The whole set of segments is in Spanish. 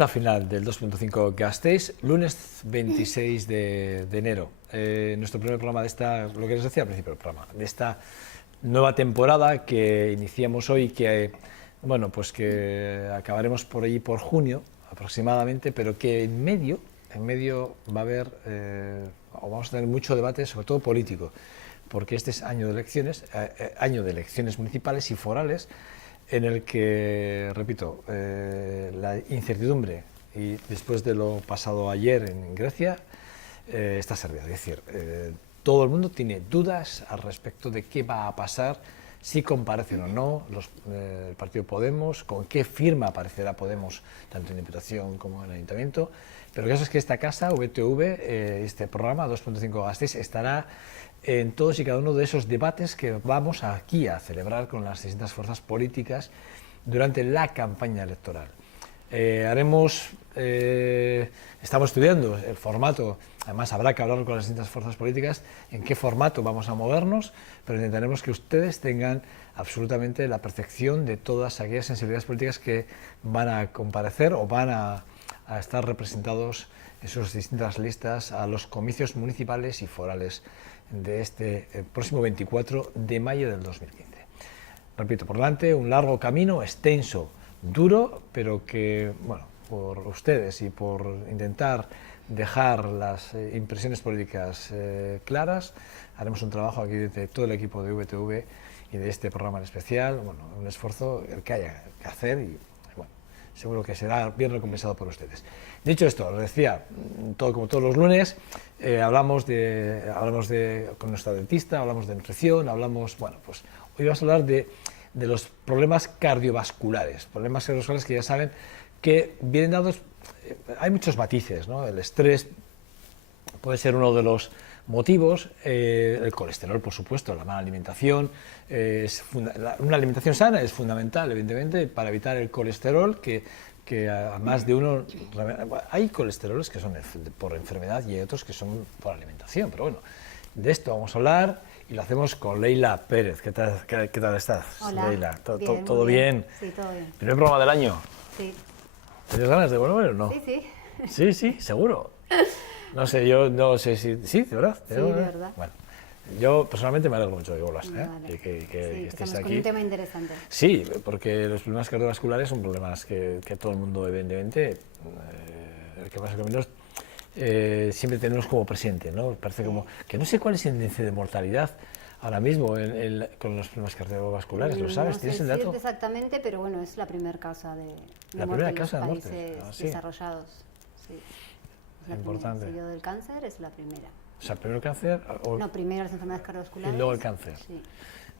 Recta final del 2.5 Gasteiz, lunes 26 de enero. Nuestro primer programa de esta, lo que les decía al principio del programa, de esta nueva temporada que iniciamos hoy, que bueno, pues que acabaremos por allí por junio aproximadamente, pero que en medio va a haber, o vamos a tener mucho debate, sobre todo político, porque este es año de elecciones municipales y forales, en el que, repito, la incertidumbre, y después de lo pasado ayer en Grecia, está servida. Es decir, todo el mundo tiene dudas al respecto de qué va a pasar, si comparecen o no el partido Podemos, con qué firma aparecerá Podemos, tanto en Diputación como en el Ayuntamiento. Pero el caso es que esta casa, VTV, este programa 2.5 Gasteiz, estará en todos y cada uno de esos debates que vamos aquí a celebrar con las distintas fuerzas políticas durante la campaña electoral. Estamos estudiando el formato, además habrá que hablar con las distintas fuerzas políticas en qué formato vamos a movernos, pero intentaremos que ustedes tengan absolutamente la percepción de todas aquellas sensibilidades políticas que van a comparecer o van a estar representados en sus distintas listas a los comicios municipales y forales de este próximo 24 de mayo del 2015. Repito, por delante un largo camino, extenso, duro, pero que, bueno, por ustedes y por intentar dejar las impresiones políticas claras, haremos un trabajo aquí de todo el equipo de VTV y de este programa en especial, bueno, un esfuerzo el que haya que hacer y, bueno, seguro que será bien recompensado por ustedes. Dicho esto, les decía, como todos los lunes, hablamos con nuestra dentista, hablamos de nutrición, bueno, pues hoy vamos a hablar de los problemas cardiovasculares que ya saben que vienen dados, hay muchos matices, ¿no? El estrés puede ser uno de los motivos, el colesterol, por supuesto, la mala alimentación, una alimentación sana es fundamental, evidentemente, para evitar el colesterol, que a más de uno, hay colesteroles que son por enfermedad y hay otros que son por alimentación, pero bueno, de esto vamos a hablar y lo hacemos con Leila Pérez. ¿Qué tal estás? Hola. Leila, Bien, ¿todo bien? Sí, todo bien. ¿Primer programa del año? Sí. ¿Tienes ganas de volver o no? Sí. Sí, seguro. No sé, yo no sé si... ¿Sí, de verdad? Sí, de verdad. Bueno, yo personalmente me alegro mucho de que vuelvas, Vale. que estés aquí. Con un tema interesante. Sí, porque los problemas cardiovasculares son problemas que todo el mundo, evidentemente, el que pasa con menos, siempre tenemos como presente, ¿no? Parece como que no sé cuál es el índice de mortalidad ahora mismo con los problemas cardiovasculares, ¿lo sabes? No ¿Tienes sé el dato? exactamente, pero bueno, es la primera causa de La muerte primera en causa los de muerte. países Sí. desarrollados. Sí. Es la Importante. primera. El seguido del cáncer es la primera. O sea, primero el cáncer No, primero las enfermedades cardiovasculares. y luego el cáncer. Sí.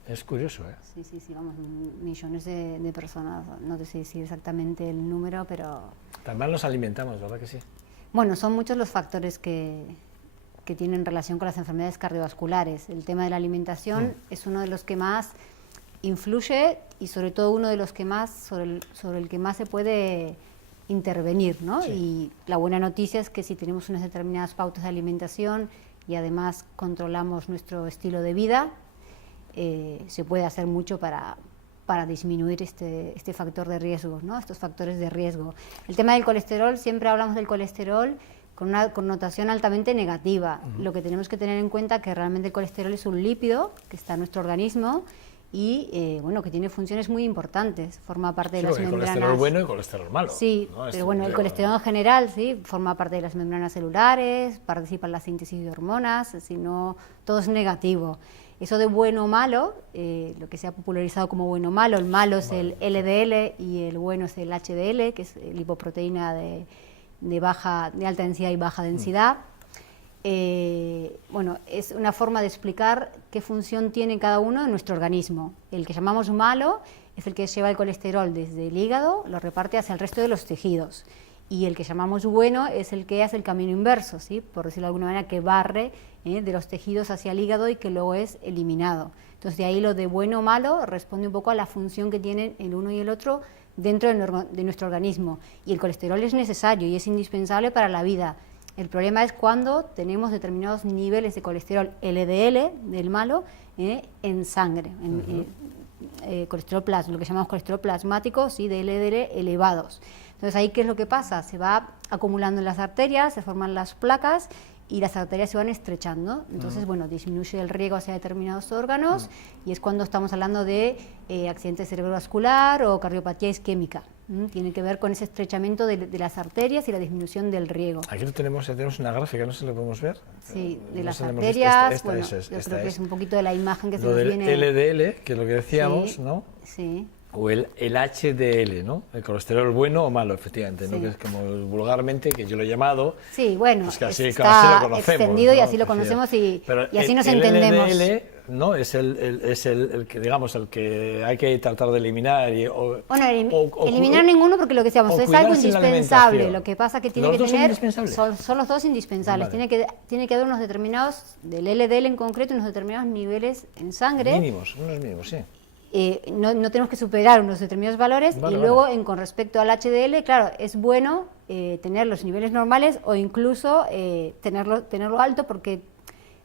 Es curioso, ¿eh? Sí, vamos, millones de personas, no te sé decir exactamente el número, pero... También nos alimentamos, ¿verdad que sí? Bueno, son muchos los factores que tienen relación con las enfermedades cardiovasculares. El tema de la alimentación es uno de los que más influye y sobre todo uno de los que más, sobre el que más se puede intervenir, ¿no? Sí. Y la buena noticia es que si tenemos unas determinadas pautas de alimentación y además controlamos nuestro estilo de vida, se puede hacer mucho para disminuir este factor de riesgo, ¿no? Estos factores de riesgo. El tema del colesterol, siempre hablamos del colesterol con una connotación altamente negativa. Lo que tenemos que tener en cuenta es que realmente el colesterol es un lípido que está en nuestro organismo y bueno, que tiene funciones muy importantes, forma parte de las membranas. Colesterol bueno y colesterol malo. Sí, ¿no? pero bueno, el colesterol en general, sí, forma parte de las membranas celulares, participa en la síntesis de hormonas, si no, todo es negativo. Eso de bueno o malo, lo que se ha popularizado como bueno o malo, el malo es el LDL y el bueno es el HDL, que es lipoproteína de alta densidad y baja densidad. Bueno, es una forma de explicar qué función tiene cada uno en nuestro organismo. El que llamamos malo es el que lleva el colesterol desde el hígado, lo reparte hacia el resto de los tejidos. Y el que llamamos bueno es el que hace el camino inverso, ¿sí? Por decirlo de alguna manera, que barre de los tejidos hacia el hígado y que luego es eliminado. Entonces, de ahí lo de bueno o malo responde un poco a la función que tienen el uno y el otro dentro de nuestro organismo. Y el colesterol es necesario y es indispensable para la vida. El problema es cuando tenemos determinados niveles de colesterol LDL, del malo, en sangre, colesterol plasmático, lo que llamamos colesterol plasmático, ¿sí? De LDL elevados. Entonces ahí, ¿qué es lo que pasa? Se va acumulando en las arterias, se forman las placas y las arterias se van estrechando. Entonces, bueno, disminuye el riego hacia determinados órganos y es cuando estamos hablando de accidente cerebrovascular o cardiopatía isquémica. Tiene que ver con ese estrechamiento de las arterias y la disminución del riego. Aquí lo tenemos, ya tenemos una gráfica, no sé si lo podemos ver. Sí, de No las sé, arterias, bueno, esta yo creo que es un poquito de la imagen que se lo nos del viene... LDL, que es lo que decíamos, Sí, ¿no? sí. O el HDL, ¿no? El colesterol bueno o malo, efectivamente, ¿no? Sí. Que es como vulgarmente, que yo lo he llamado. Sí, bueno, Pues que así está lo conocemos, extendido y ¿no? así lo conocemos y así nos el entendemos. LDL, ¿no? Es el que, digamos, el que hay que tratar de eliminar. Bueno, eliminar ninguno porque lo que decíamos es algo cuidarse en la indispensable. alimentación. Lo que pasa que tiene ¿Los que dos son tener... indispensables? Son los dos indispensables. Vale. Tiene que haber unos determinados, del LDL en concreto, unos determinados niveles en sangre. Mínimos, unos mínimos, sí. No tenemos que superar unos determinados valores Vale, y luego con respecto al HDL, claro, es bueno tener los niveles normales o incluso tenerlo alto porque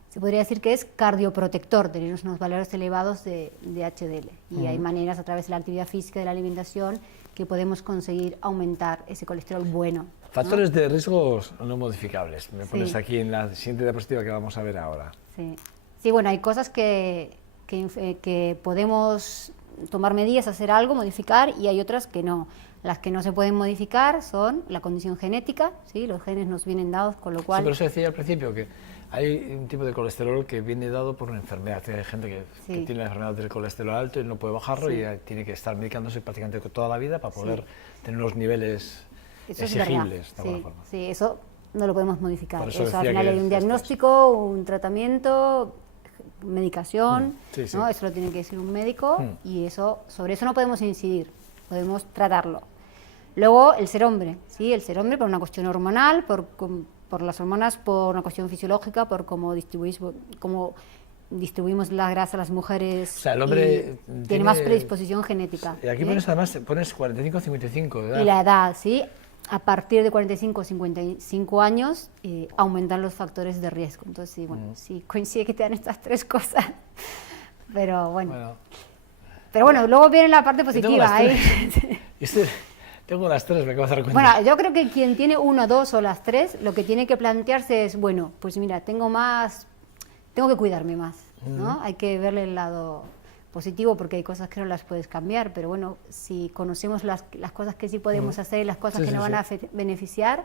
se podría decir que es cardioprotector, tener unos valores elevados de HDL. Y hay maneras a través de la actividad física, de la alimentación, que podemos conseguir aumentar ese colesterol bueno. Factores de riesgos no modificables. Me pones Sí. aquí en la siguiente diapositiva que vamos a ver ahora. Sí, bueno, hay cosas que podemos tomar medidas, hacer algo, modificar, y hay otras que no. Las que no se pueden modificar son la condición genética, ¿sí? Los genes nos vienen dados, con lo cual... Sí, pero eso decía al principio, que hay un tipo de colesterol que viene dado por una enfermedad. Hay gente que tiene la enfermedad del colesterol alto y no puede bajarlo y tiene que estar medicándose prácticamente toda la vida para poder tener unos niveles exigibles, de alguna forma. Sí, eso no lo podemos modificar. Por eso Eso al decía final que hay un diagnóstico, un tratamiento, medicación, Sí, sí. ¿no? Eso lo tiene que decir un médico y sobre eso no podemos incidir, podemos tratarlo. Luego el ser hombre, ¿sí? El ser hombre por una cuestión hormonal, por las hormonas, por una cuestión fisiológica, por cómo distribuimos la grasa a las mujeres. O sea, el hombre tiene más predisposición genética. Y aquí pones además 45-55 de edad. Y la edad, ¿sí? A partir de 45 o 55 años aumentan los factores de riesgo. Entonces, sí, bueno, sí coincide que te dan estas tres cosas. Pero bueno. Pero bueno, luego viene la parte positiva. Tengo las tres, me acabo de dar cuenta. Bueno, yo creo que quien tiene una, dos o las tres, lo que tiene que plantearse es, bueno, pues mira, tengo que cuidarme más, ¿no? Hay que verle el lado positivo porque hay cosas que no las puedes cambiar, pero bueno, si conocemos las cosas que sí podemos hacer y las cosas que nos van a beneficiar,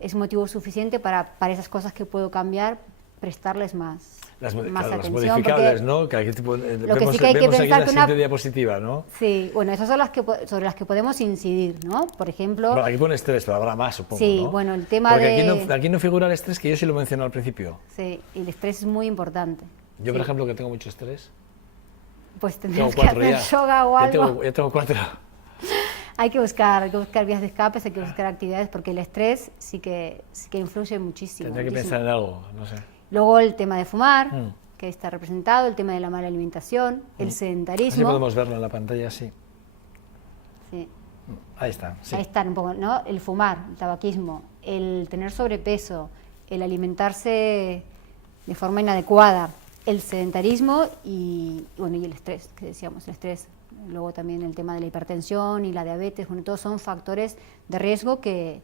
es motivo suficiente para esas cosas que puedo cambiar, prestarles más atención. Las modificables, ¿no? Que aquí vemos aquí en la siguiente diapositiva, ¿no? Sí, bueno, esas son sobre las que podemos incidir, ¿no? Por ejemplo... Bueno, aquí pone estrés, pero habrá más, supongo, sí, ¿no? Bueno, el tema porque aquí no figura el estrés, que yo sí lo mencioné al principio. Sí, y el estrés es muy importante. Yo, por ejemplo, que tengo mucho estrés... Pues tendrás que hacer yoga o algo. Ya tengo 4. Hay que buscar vías de escape, hay que buscar actividades, porque el estrés sí que influye muchísimo. Tendría que pensar en algo, no sé. Luego el tema de fumar, que está representado, el tema de la mala alimentación, el sedentarismo. Así podemos verlo en la pantalla, sí. Sí. Ahí está. Sí. Ahí está un poco, ¿no? El fumar, el tabaquismo, el tener sobrepeso, el alimentarse de forma inadecuada, el sedentarismo y el estrés, que decíamos, el estrés. Luego también el tema de la hipertensión y la diabetes, bueno, todos son factores de riesgo que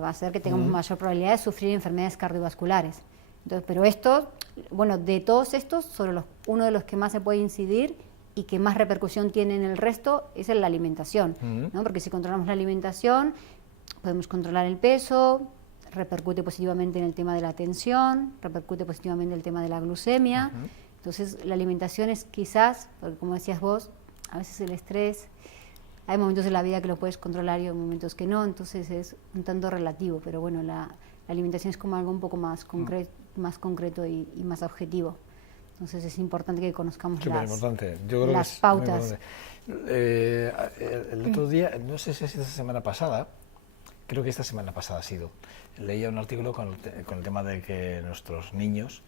va a hacer que tengamos mayor probabilidad de sufrir enfermedades cardiovasculares. Entonces, pero de todos estos, uno de los que más se puede incidir y que más repercusión tiene en el resto es en la alimentación, ¿no? Porque si controlamos la alimentación, podemos controlar el peso, repercute positivamente en el tema de la tensión, repercute positivamente en el tema de la glucemia. Entonces, la alimentación es quizás, porque como decías vos, a veces el estrés, hay momentos de la vida que lo puedes controlar y hay momentos que no, entonces es un tanto relativo, pero bueno, la alimentación es como algo un poco más concreto y más objetivo. Entonces es importante que conozcamos las pautas. El otro día, no sé si es esta semana pasada, creo que esta semana pasada ha sido, leía un artículo con el tema de que nuestros niños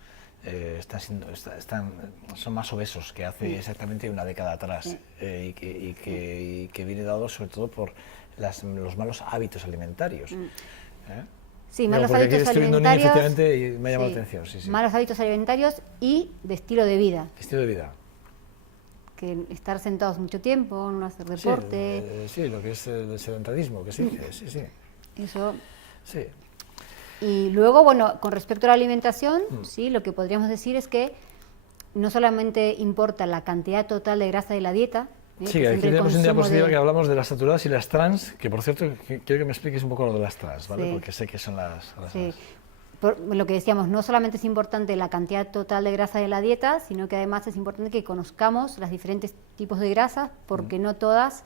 son más obesos que hace exactamente una década atrás, y que viene dado sobre todo por los malos hábitos alimentarios. Sí, malos hábitos alimentarios. Efectivamente, y me ha llamado la atención. Sí, sí. Malos hábitos alimentarios y de estilo de vida. Y de estilo de vida. Sí, malos hábitos alimentarios y de estilo de vida. Sí, malos hábitos alimentarios y de estilo de vida. Sí, malos hábitos alimentarios y de estilo de vida. Sí, malos hábitos alimentarios y de estilo de vida. Sí, malos hábitos alimentarios y de estilo de vida. que estar sentados mucho tiempo, no hacer deporte. Sí, lo que es el sedentarismo, que sí, sí. Eso. Sí. Y luego, bueno, con respecto a la alimentación, sí, lo que podríamos decir es que no solamente importa la cantidad total de grasa de la dieta. Sí, aquí tenemos una diapositiva que hablamos de las saturadas y las trans, que por cierto, quiero que me expliques un poco lo de las trans, ¿vale? Sí. Porque sé que son las sí. Por lo que decíamos, no solamente es importante la cantidad total de grasa de la dieta, sino que además es importante que conozcamos los diferentes tipos de grasas, porque no todas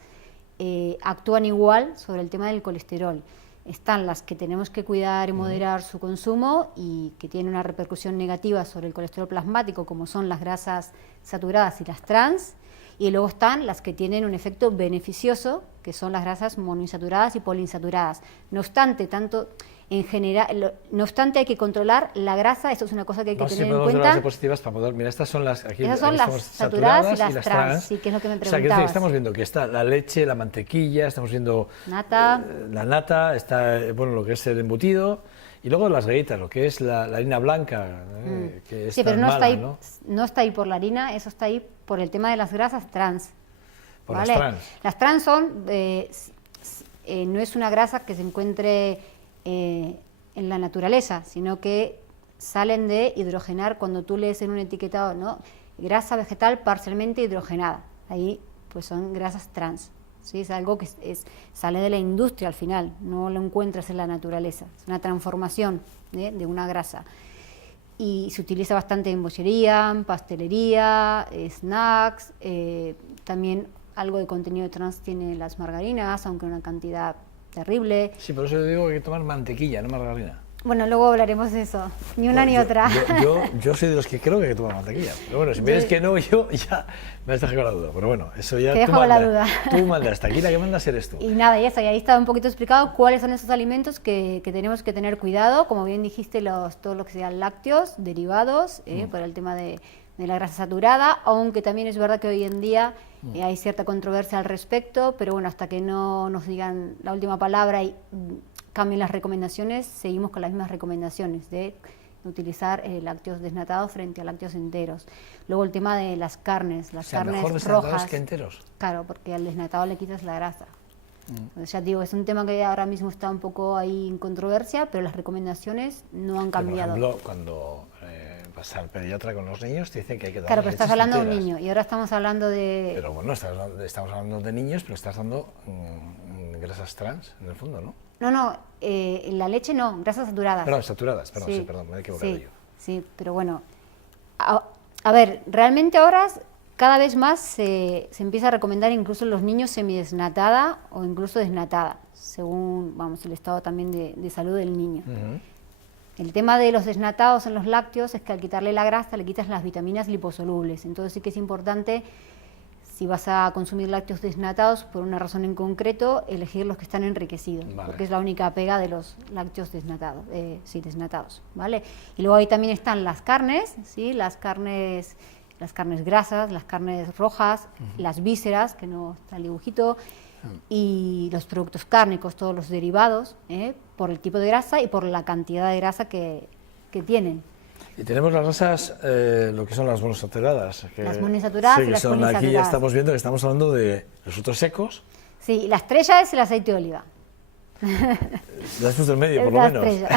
actúan igual sobre el tema del colesterol. Están las que tenemos que cuidar y moderar su consumo y que tienen una repercusión negativa sobre el colesterol plasmático, como son las grasas saturadas y las trans, y luego están las que tienen un efecto beneficioso, que son las grasas monoinsaturadas y poliinsaturadas. No obstante, en general, no obstante, hay que controlar la grasa, esto es una cosa que hay que tener en cuenta. Las diapositivas para poder, mira, estas son las, aquí, esas son las saturadas y las trans, sí, que es lo que me preguntabas. O sea, que estamos viendo que está la leche, la mantequilla, estamos viendo nata. La nata, está, bueno, lo que es el embutido, y luego las galletas, lo que es la harina blanca, que es sí, pero tan no mala, está ahí, ¿no? Está ahí por la harina, eso está ahí por el tema de las grasas trans. Por ¿vale? las trans. Las trans son, no es una grasa que se encuentre en la naturaleza, sino que salen de hidrogenar cuando tú lees en un etiquetado, ¿no? Grasa vegetal parcialmente hidrogenada. Ahí pues son grasas trans. ¿Sí? Es algo que sale de la industria al final, no lo encuentras en la naturaleza. Es una transformación de una grasa. Y se utiliza bastante en bollería, en pastelería, snacks, también algo de contenido de trans tiene las margarinas, aunque una cantidad terrible. Sí, por eso yo digo que hay que tomar mantequilla, no margarina. Bueno, luego hablaremos de eso, ni una ni otra. Yo soy de los que creo que hay que tomar mantequilla, pero bueno, si me dices que no, yo ya me has dejado con la duda, pero bueno, eso ya tú mandas. Tú mandas, aquí la que mandas eres tú. Y nada, y eso, y ahí está un poquito explicado cuáles son esos alimentos que tenemos que tener cuidado, como bien dijiste, todo lo que sean lácteos, derivados, por el tema de la grasa saturada, aunque también es verdad que hoy en día hay cierta controversia al respecto, pero bueno, hasta que no nos digan la última palabra y cambien las recomendaciones, seguimos con las mismas recomendaciones de utilizar lácteos desnatados frente a lácteos enteros. Luego el tema de las carnes, carnes mejor desnatados rojas. Que enteros. Claro, porque al desnatado le quitas la grasa. Entonces, ya digo, es un tema que ahora mismo está un poco ahí en controversia, pero las recomendaciones no han cambiado. Por ejemplo, cuando vas al pediatra con los niños, te dicen que hay que dar Claro, pero estás hablando enteras. de un niño y ahora estamos hablando de... Pero bueno, estamos hablando de niños, pero estás dando grasas trans, en el fondo, ¿no? No, en la leche no, grasas saturadas. Perdón, saturadas, sí, perdón, me he equivocado yo. Sí, pero bueno, a ver, realmente ahora cada vez más se empieza a recomendar incluso en los niños semidesnatada o incluso desnatada, según, el estado también de salud del niño. El tema de los desnatados en los lácteos es que al quitarle la grasa le quitas las vitaminas liposolubles, entonces sí que es importante, si vas a consumir lácteos desnatados, por una razón en concreto, elegir los que están enriquecidos, porque es la única pega de los lácteos desnatados, desnatados, ¿vale? Y luego ahí también están las carnes, ¿sí? Las carnes grasas, las carnes rojas, las vísceras, que no está el dibujito, y los productos cárnicos, todos los derivados, por el tipo de grasa y por la cantidad de grasa que tienen. Y tenemos las grasas, lo que son las monosaturadas. Las monoinsaturadas y las poliinsaturadas. Aquí ya estamos viendo que estamos hablando de los frutos secos. Sí, la estrella es el aceite de oliva. Las puesto en medio, por lo menos.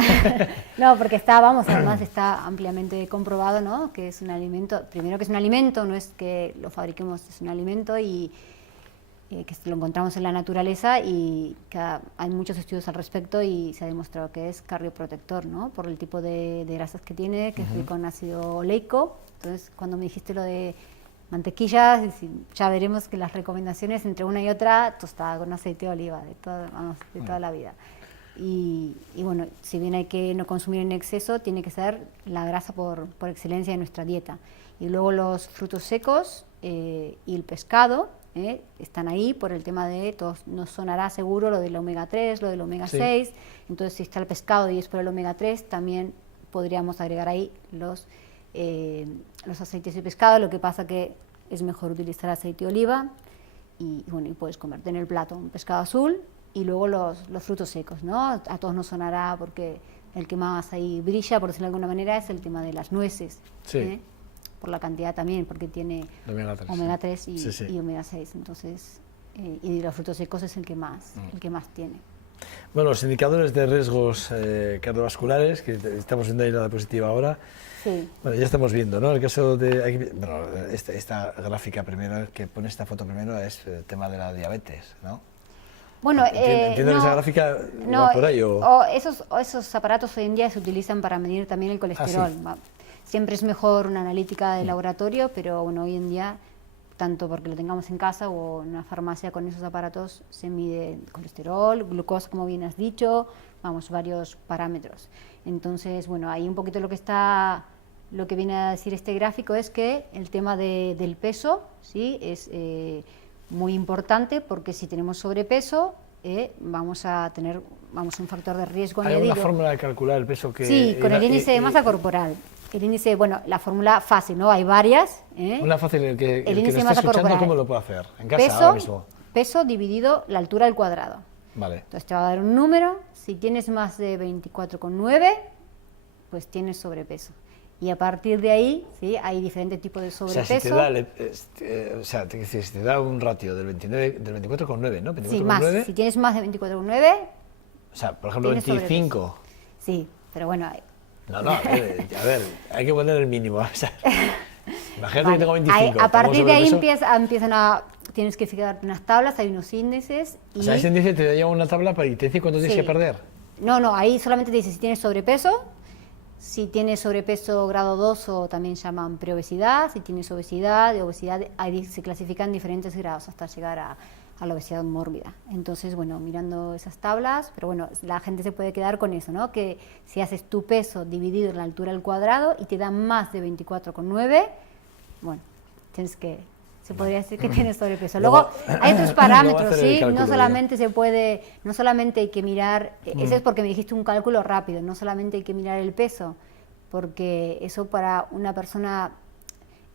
No, porque además está ampliamente comprobado, ¿no? Que es un alimento, primero que es un alimento, no es que lo fabriquemos, es un alimento y que lo encontramos en la naturaleza y que hay muchos estudios al respecto y se ha demostrado que es cardioprotector, ¿no? Por el tipo de grasas que tiene, que es rico en ácido oleico. Entonces, cuando me dijiste lo de mantequillas, ya veremos que las recomendaciones entre una y otra, tostada con aceite de oliva, de toda la vida. Y bueno, si bien hay que no consumir en exceso, tiene que ser la grasa por excelencia de nuestra dieta. Y luego los frutos secos y el pescado, están ahí por el tema de, todos nos sonará seguro lo del omega 3, lo del omega 6, entonces si está el pescado y es por el omega 3, también podríamos agregar ahí los aceites de pescado, lo que pasa que es mejor utilizar aceite de oliva y puedes comerte en el plato un pescado azul y luego los frutos secos, ¿no? A todos nos sonará porque el que más ahí brilla, por decirlo de alguna manera, es el tema de las nueces. Sí. por la cantidad también, porque tiene omega 3 y omega 6, entonces, y los frutos secos es el que más tiene. Bueno, los indicadores de riesgos cardiovasculares, que estamos viendo ahí la diapositiva ahora, sí. Bueno, ya estamos viendo, ¿no? El caso de, bueno, esta gráfica primero, que pone esta foto primero, es el tema de la diabetes, ¿no? Bueno, ¿Entiendo que esa gráfica no, va por ahí? Esos aparatos hoy en día se utilizan para medir también el colesterol. ¿Sí? Siempre es mejor una analítica de laboratorio, pero bueno, hoy en día, tanto porque lo tengamos en casa o en una farmacia con esos aparatos, se mide colesterol, glucosa, como bien has dicho, varios parámetros. Entonces, bueno, ahí un poquito lo que viene a decir este gráfico es que el tema del peso, ¿sí? Es muy importante, porque si tenemos sobrepeso, vamos a tener un factor de riesgo añadido. ¿Hay una fórmula de calcular el peso que...? Sí, con el índice de masa corporal. El índice, bueno, la fórmula fácil, ¿no? Hay varias. Una fácil, el que índice lo de está masa escuchando, corporal. ¿cómo lo puede hacer? En casa, ahora mismo. Peso dividido la altura al cuadrado. Vale. Entonces te va a dar un número. Si tienes más de 24,9, pues tienes sobrepeso. Y a partir de ahí, ¿sí? Hay diferentes tipos de sobrepeso. Si te da un ratio del 24,9, ¿no? 24,9. Sí, más. Si tienes más de 24,9... O sea, por ejemplo, 25. Sobrepeso. Sí, pero bueno... No, a ver, hay que poner el mínimo. O sea, imagínate que tengo 25. A partir de ahí tienes que fijarte unas tablas, hay unos índices. O sea, ese índice te da una tabla y te dice cuánto tienes que perder. No, ahí solamente te dice si tienes sobrepeso. Si tienes sobrepeso grado 2, o también llaman preobesidad. Si tienes obesidad, ahí se clasifican diferentes grados hasta llegar a la obesidad mórbida. Entonces, bueno, mirando esas tablas, pero bueno, la gente se puede quedar con eso, ¿no? Que si haces tu peso dividido en la altura al cuadrado y te da más de 24,9, bueno, se podría decir que tienes sobrepeso. Luego hay otros parámetros, ¿sí? No solamente hay que mirar, ese es porque me dijiste un cálculo rápido, no solamente hay que mirar el peso, porque eso para una persona,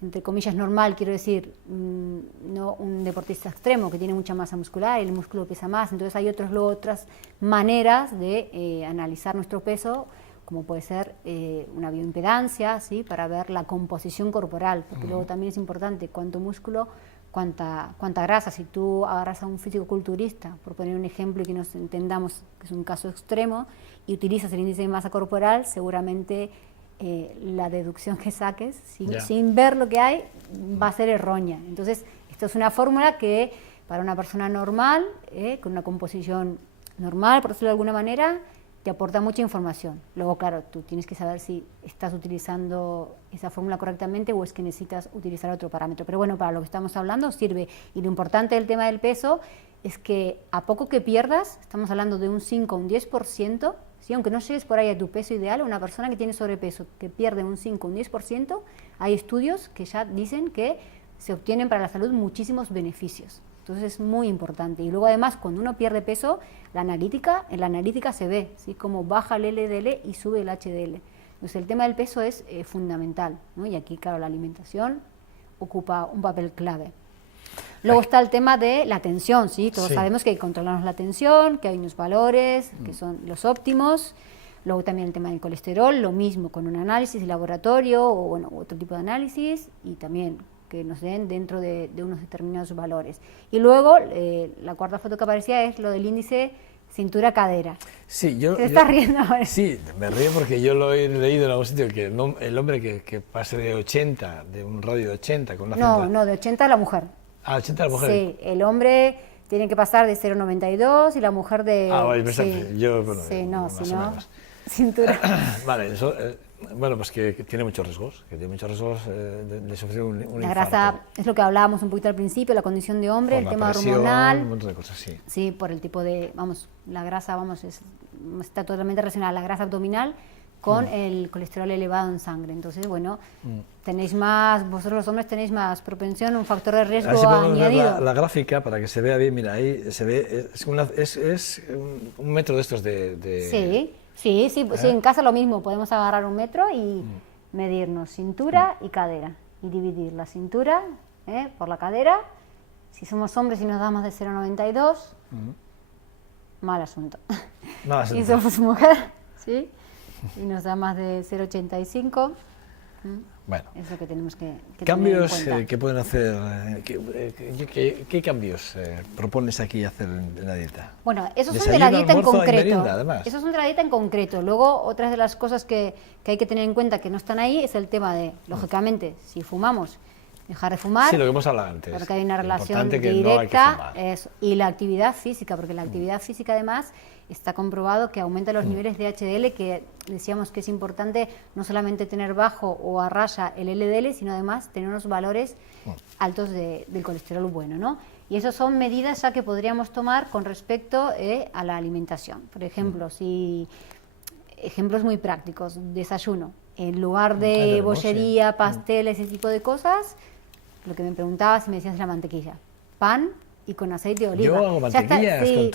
entre comillas, normal, quiero decir, no un deportista extremo que tiene mucha masa muscular, el músculo pesa más, entonces hay otras maneras de analizar nuestro peso, como puede ser una bioimpedancia, ¿sí? Para ver la composición corporal, porque luego también es importante cuánto músculo, cuánta grasa. Si tú agarras a un físico-culturista, por poner un ejemplo y que nos entendamos que es un caso extremo, y utilizas el índice de masa corporal, seguramente la deducción que saques, sin ver lo que hay, va a ser errónea. Entonces, esto es una fórmula que para una persona normal, con una composición normal, por decirlo de alguna manera, te aporta mucha información. Luego, claro, tú tienes que saber si estás utilizando esa fórmula correctamente o es que necesitas utilizar otro parámetro. Pero bueno, para lo que estamos hablando sirve. Y lo importante del tema del peso es que a poco que pierdas, estamos hablando de un 5 o un 10%, ¿sí? Aunque no llegues por ahí a tu peso ideal, una persona que tiene sobrepeso, que pierde un 5 o un 10%, hay estudios que ya dicen que se obtienen para la salud muchísimos beneficios. Entonces es muy importante. Y luego además, cuando uno pierde peso, en la analítica se ve, ¿sí? Cómo baja el LDL y sube el HDL. Entonces el tema del peso es fundamental, ¿no? Y aquí, claro, la alimentación ocupa un papel clave. Luego está el tema de la tensión, ¿sí? Todos sabemos que hay que controlarnos la tensión, que hay unos valores que son los óptimos. Luego también el tema del colesterol, lo mismo con un análisis de laboratorio o bueno, otro tipo de análisis, y también que nos den dentro de unos determinados valores. Y luego, la cuarta foto que aparecía es lo del índice cintura-cadera. Sí, ¿Te estás riendo ahora? Sí, me río porque yo lo he leído en algún sitio, que el hombre que pase de 80, de un radio de 80 con una cintura... No, de 80 a la mujer. Ah, 80 a la mujer. Sí, el hombre tiene que pasar de 0,92 y la mujer de... Ah, vale, yo, bueno, sí, no, más si o no, menos. cintura. Vale, eso, bueno, pues que tiene muchos riesgos, de sufrir un infarto. La grasa es lo que hablábamos un poquito al principio, la condición de hombre, el tema hormonal. Un montón de cosas, sí. Sí, por el tipo de, la grasa, está totalmente relacionada la grasa abdominal con el colesterol elevado en sangre. Entonces, bueno, vosotros los hombres tenéis más propensión, un factor de riesgo añadido. Ver la gráfica para que se vea bien, mira, ahí se ve, es un metro de estos de... Sí, en casa lo mismo, podemos agarrar un metro y medirnos cintura y cadera, y dividir la cintura por la cadera. Si somos hombres y nos da más de 0,92, mal asunto. Si somos mujer, ¿sí? Y nos da más de 0,85, Bueno. Es lo que tenemos que Cambios tener en cuenta. que pueden hacer, ¿qué cambios propones aquí hacer en la dieta? Bueno, esos son de la Desayuno, dieta en almuerzo y concreto. merienda, además. Esos son de la dieta en concreto. Luego, otras de las cosas que hay que tener en cuenta que no están ahí es el tema de, lógicamente, si fumamos, dejar de fumar. Sí, lo que hemos hablado antes. Porque hay una Lo relación importante que no hay que directa. fumar. Y la actividad física, porque la actividad física además está comprobado que aumenta los niveles de HDL, que decíamos que es importante no solamente tener bajo o a raya el LDL, sino además tener unos valores altos del colesterol bueno, ¿no? Y esas son medidas ya que podríamos tomar con respecto a la alimentación. Por ejemplo, ejemplos muy prácticos, desayuno. En lugar de tenemos, bollería, pasteles, ese tipo de cosas, lo que me preguntabas y me decías la mantequilla. Pan y con aceite de oliva. Yo hago mantequillas sí. con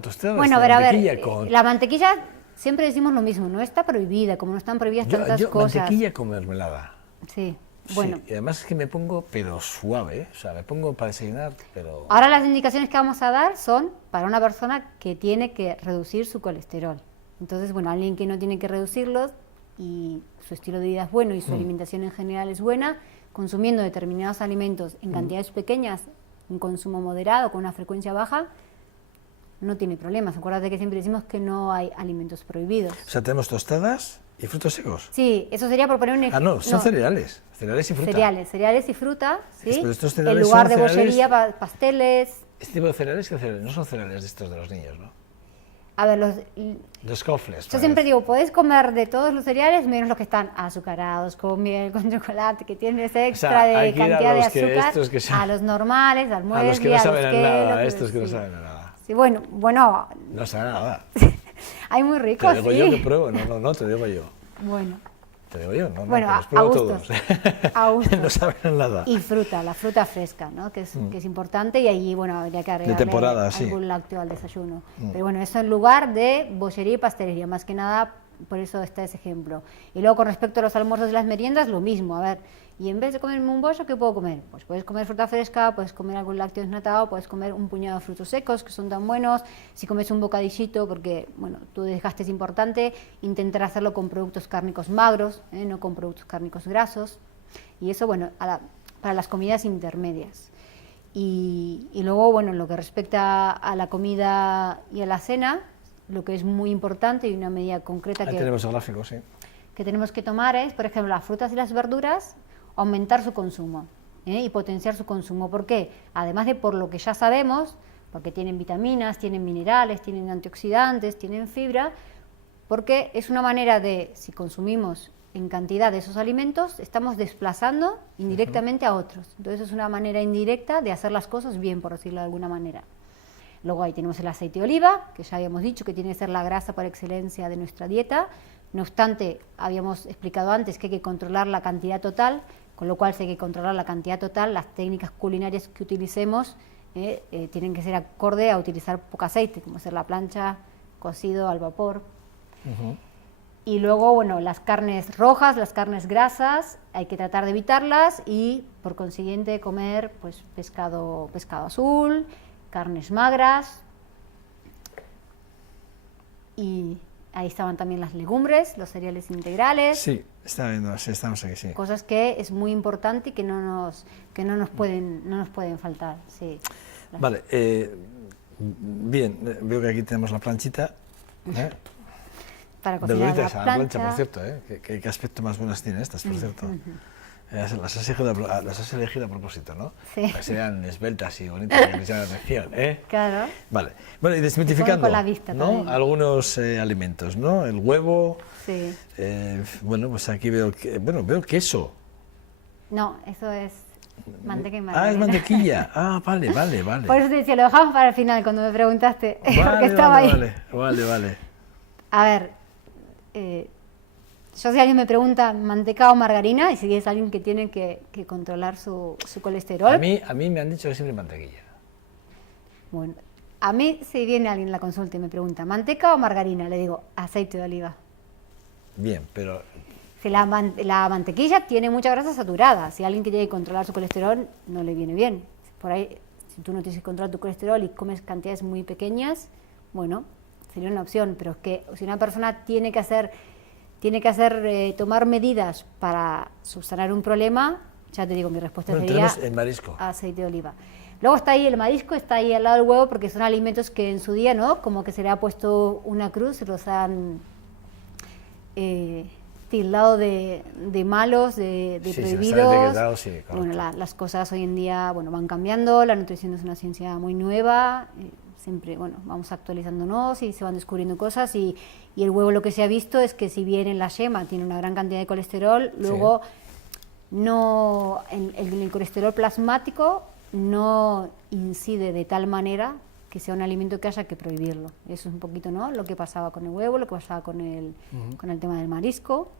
tostadas. Bueno, a ver, mantequilla con... la mantequilla siempre decimos lo mismo, no está prohibida, como no están prohibidas tantas cosas. Mantequilla con mermelada. Sí, bueno. Sí, y además es que me pongo, pero suave, ¿eh? O sea, me pongo para desayunar, pero... Ahora las indicaciones que vamos a dar son para una persona que tiene que reducir su colesterol. Entonces, bueno, alguien que no tiene que reducirlo y su estilo de vida es bueno y su alimentación en general es buena, consumiendo determinados alimentos en cantidades pequeñas, un consumo moderado, con una frecuencia baja, no tiene problemas. Acuérdate que siempre decimos que no hay alimentos prohibidos. O sea, tenemos tostadas y frutos secos. Sí, eso sería por poner un ejemplo. Ah, no, son cereales. Cereales y fruta. Cereales y fruta, ¿sí? Pero estos En cereales lugar son de cereales... bollería, pasteles. Este tipo de cereales, ¿qué cereales? No son cereales de estos de los niños, ¿no? A ver, Los cofles. yo siempre digo, podés comer de todos los cereales, menos los que están azucarados, con miel, con chocolate, que tienen ese extra hay de que ir a cantidad de los que- azúcar, estos que son- a los normales, al A muesli, los que no saben a kelos, nada, que- estos que no sí. saben a nada. Sí, bueno, No saben a nada. hay muy Te ricos, digo sí. yo que pruebo, no, te digo yo. Bueno, Te digo yo, no, Bueno, que a los pruebo gustos, todos. a gustos. No saben a nada. y fruta, la fruta fresca, ¿no? que es importante, y ahí, bueno, habría que agregarle temporada, sí. algún lácteo al desayuno. Pero bueno, eso en lugar de bollería y pastelería, más que nada, por eso está ese ejemplo. Y luego con respecto a los almuerzos y las meriendas, lo mismo, a ver, y en vez de comerme un bollo, ¿qué puedo comer? Pues puedes comer fruta fresca, puedes comer algún lácteo desnatado, puedes comer un puñado de frutos secos, que son tan buenos. Si comes un bocadillito, porque, bueno, tu desgaste es importante, intentar hacerlo con productos cárnicos magros, no con productos cárnicos grasos. Y eso, bueno, para las comidas intermedias. Y luego, bueno, en lo que respecta a la comida y a la cena, lo que es muy importante y una medida concreta Ahí tenemos el gráfico, sí. que tenemos que tomar es, por ejemplo, las frutas y las verduras, aumentar su consumo y potenciar su consumo. ¿Por qué? Además de por lo que ya sabemos, porque tienen vitaminas, tienen minerales, tienen antioxidantes, tienen fibra, porque es una manera de, si consumimos en cantidad de esos alimentos, estamos desplazando indirectamente a otros. Entonces es una manera indirecta de hacer las cosas bien, por decirlo de alguna manera. Luego ahí tenemos el aceite de oliva, que ya habíamos dicho que tiene que ser la grasa por excelencia de nuestra dieta. No obstante, habíamos explicado antes que hay que controlar la cantidad total, con lo cual si hay que controlar la cantidad total, las técnicas culinarias que utilicemos tienen que ser acorde a utilizar poco aceite, como hacer la plancha, cocido al vapor. Y luego, bueno, las carnes rojas, las carnes grasas, hay que tratar de evitarlas y, por consiguiente, comer pues pescado azul, carnes magras, y ahí estaban también las legumbres, los cereales integrales. Sí, está viendo, sí, estamos aquí, sí. Cosas que es muy importante y que no nos pueden faltar. Sí. Vale, bien, veo que aquí tenemos la planchita. Para De cocinar bonitas la a la plancha, por cierto, ¿Qué aspecto más buenas tienen estas, por cierto? Las has elegido a propósito, ¿no? Sí. Para que sean esbeltas y bonitas, que les llamen la atención, ¿eh? Claro. Vale. Bueno, y desmitificando, con la vista ¿no? también. Algunos alimentos, ¿no? El huevo. Sí. Bueno, pues aquí veo queso. No, eso es manteca y margarina. Ah, es mantequilla. Ah, vale. Por eso te decía, lo dejamos para el final cuando me preguntaste, porque estaba ahí. Vale. A ver, yo si alguien me pregunta manteca o margarina, y si es alguien que tiene que controlar su colesterol. A mí me han dicho que siempre mantequilla. Bueno, a mí si viene alguien a la consulta y me pregunta manteca o margarina, le digo aceite de oliva. Bien, pero Si la mantequilla tiene mucha grasa saturada, si alguien que tiene que controlar su colesterol no le viene bien. Por ahí, si tú no tienes que controlar tu colesterol y comes cantidades muy pequeñas, bueno, sería una opción, pero es que si una persona tiene que hacer tiene que tomar medidas para subsanar un problema, ya te digo, mi respuesta sería tenemos el marisco. Aceite de oliva. Luego está ahí el marisco, está ahí al lado del huevo, porque son alimentos que en su día, ¿no? Como que se le ha puesto una cruz, se los han tildado de malos, de Sí, prohibidos. sí, Bueno, las cosas hoy en día, bueno, van cambiando, la nutrición es una ciencia muy nueva, siempre, bueno, vamos actualizándonos y se van descubriendo cosas, y el huevo, lo que se ha visto es que si bien en la yema tiene una gran cantidad de colesterol, luego no, el colesterol plasmático no incide de tal manera que sea un alimento que haya que prohibirlo. Eso es un poquito, ¿no?, lo que pasaba con el huevo, lo que pasaba con el tema del marisco.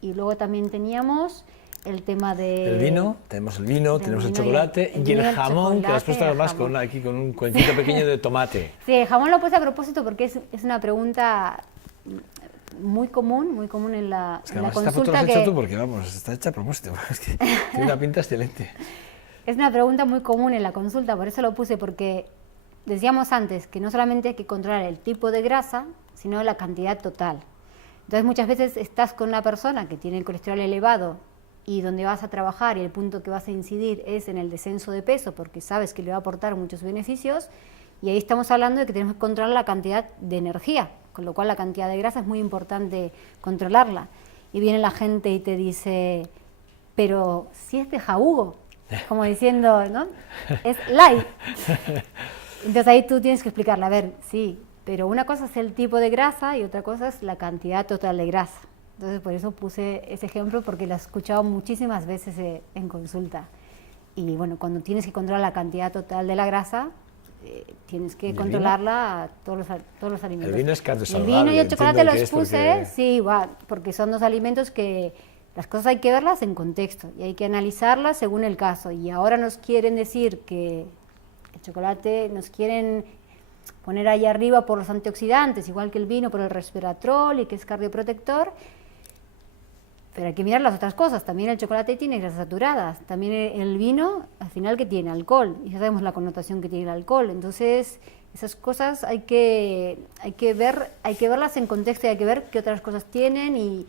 Y luego también teníamos el tema de... El vino, tenemos el chocolate y el jamón, que lo has puesto además aquí con un cuencito pequeño de tomate. Sí, el jamón lo puse a propósito porque es una pregunta muy común en la, Es que en la además esta foto consulta. lo has hecho tú porque, vamos, está hecha a propósito. Es que tiene una pinta excelente. Es una pregunta muy común en la consulta, por eso lo puse, porque decíamos antes que no solamente hay que controlar el tipo de grasa, sino la cantidad total. Entonces muchas veces estás con una persona que tiene el colesterol elevado y donde vas a trabajar y el punto que vas a incidir es en el descenso de peso, porque sabes que le va a aportar muchos beneficios, y ahí estamos hablando de que tenemos que controlar la cantidad de energía, con lo cual la cantidad de grasa es muy importante controlarla. Y viene la gente y te dice, pero si es de jabugo, como diciendo, ¿no?, es light. Entonces ahí tú tienes que explicarle, a ver, sí, pero una cosa es el tipo de grasa y otra cosa es la cantidad total de grasa. Entonces por eso puse ese ejemplo, porque lo he escuchado muchísimas veces en consulta. Y bueno, cuando tienes que controlar la cantidad total de la grasa, tienes que controlarla a todos los alimentos. El vino es cardiosaludable. El vino y el chocolate los puse, porque... sí, porque son dos alimentos que las cosas hay que verlas en contexto y hay que analizarlas según el caso. Y ahora nos quieren decir que el chocolate, nos quieren poner ahí arriba por los antioxidantes, igual que el vino por el resveratrol y que es cardioprotector. Pero hay que mirar las otras cosas. También el chocolate tiene grasas saturadas. También el vino, al final, que tiene alcohol. Y ya sabemos la connotación que tiene el alcohol. Entonces, esas cosas hay que verlas en contexto y hay que ver qué otras cosas tienen. Y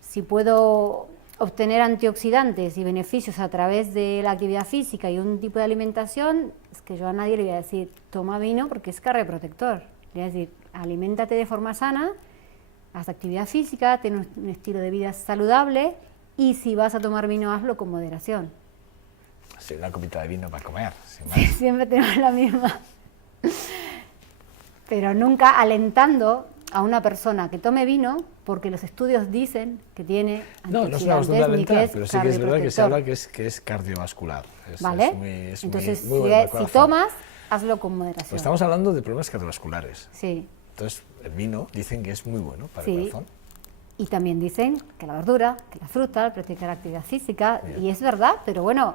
si puedo obtener antioxidantes y beneficios a través de la actividad física y un tipo de alimentación, es que yo a nadie le voy a decir, toma vino porque es cardioprotector. Le voy a decir, aliméntate de forma sana, haz actividad física, ten un estilo de vida saludable, y si vas a tomar vino, hazlo con moderación. Sí, una copita de vino para comer. Sin más. Sí, siempre tenemos la misma. Pero nunca alentando a una persona que tome vino, porque los estudios dicen que tiene No es una cuestión de alentar, pero sí que es verdad que se habla que es cardiovascular. ¿Vale? Entonces, muy si tomas, hazlo con moderación. Pues estamos hablando de problemas cardiovasculares. Sí. Entonces, el vino dicen que es muy bueno para el corazón. Y también dicen que la verdura, que la fruta, practicar actividad física, y es verdad, pero bueno,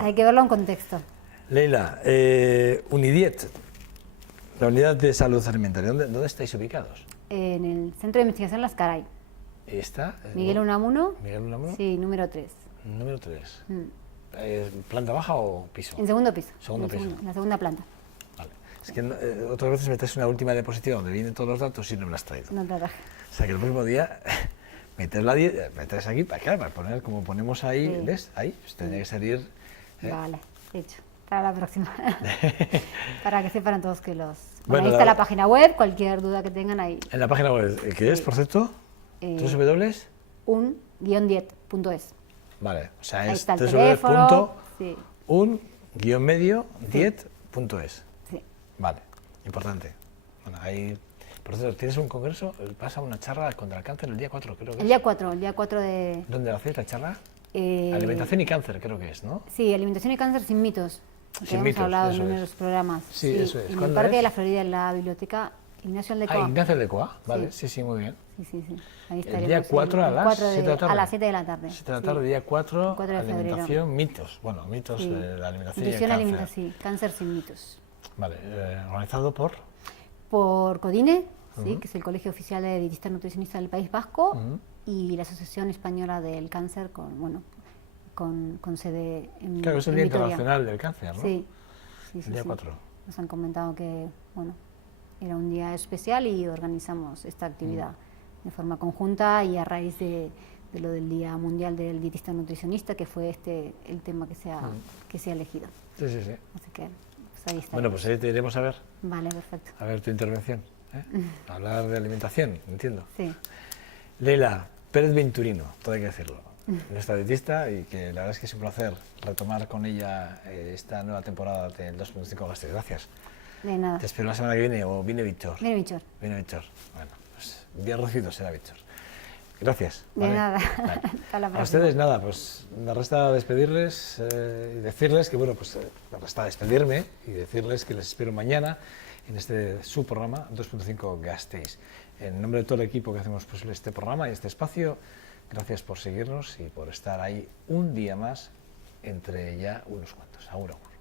hay que verlo en contexto. Leila, Unidiet, la unidad de salud alimentaria, ¿dónde estáis ubicados? En el Centro de Investigación Las Caray. ¿Está? Miguel Unamuno. Miguel Unamuno. Sí, número 3. Número 3. ¿Planta baja o piso? En segundo piso. Segundo piso. En la segunda planta. Vale. Es que otras veces me traes una última diapositiva donde vienen todos los datos y no me las has traído. No te traje. O sea que el próximo día me traes aquí para poner como ponemos ahí, sí. ¿Ves? Ahí, pues tendría que salir. Vale, hecho. Para la próxima. Para que sepan todos que los... Bueno, ahí está la página web, cualquier duda que tengan ahí. En la página web, ¿qué es, por cierto? ¿3W? un-diet.es. Vale, o sea, ahí es está el teléfono. Sí. un-diet.es. Sí. Vale, importante. Bueno, ahí... Por cierto, ¿tienes un congreso? Pasa una charla contra el cáncer el día 4, creo que es. El día 4 de... ¿Dónde la hacéis la charla? Alimentación y cáncer, creo que es, ¿no? Sí, alimentación y cáncer sin mitos. Sin hemos mitos, hablado eso en es. los programas. Sí, eso es. En el Parque de la Florida, en la biblioteca Ignacio Aldecoa. Ignacio Aldecoa, vale, sí, muy bien. Sí. Ahí el día 4 a las 7 de la tarde. A las 7 de la tarde. 7 de la tarde, día 4, de alimentación, febrero. mitos. Bueno, mitos de la alimentación Nutrición, y el cáncer. alimentación, cáncer sin mitos. Vale, organizado por... Por CODINE, que es el Colegio Oficial de Dietistas Nutricionistas del País Vasco, y la Asociación Española del Cáncer, con sede en Claro, es el Día Vitoria. Internacional del Cáncer, ¿no? Sí. El día 4. Nos han comentado que, bueno, era un día especial y organizamos esta actividad de forma conjunta y a raíz de lo del Día Mundial del Dietista Nutricionista, que fue el tema que se ha elegido. Sí, sí, sí. Así que pues ahí está. Bueno, pues ahí te iremos a ver. Vale, perfecto. A ver tu intervención. Hablar de alimentación, entiendo. Sí. Leila Pérez Venturino, todo hay que decirlo. Nuestra dietista, y que la verdad es que es un placer retomar con ella esta nueva temporada del 2.5 Gasteiz. Gracias. De nada. Te espero la semana que viene, o viene Víctor. Viene Víctor. Viene Víctor. Bueno, pues bien recibido será Víctor. Gracias. De nada. Vale. Hasta la próxima. A ustedes nada, pues me resta despedirles y decirles que, bueno, pues me resta despedirme y decirles que les espero mañana en su programa 2.5 Gasteiz. En nombre de todo el equipo que hacemos posible este programa y este espacio, gracias por seguirnos y por estar ahí un día más entre ya unos cuantos. Agur, agur.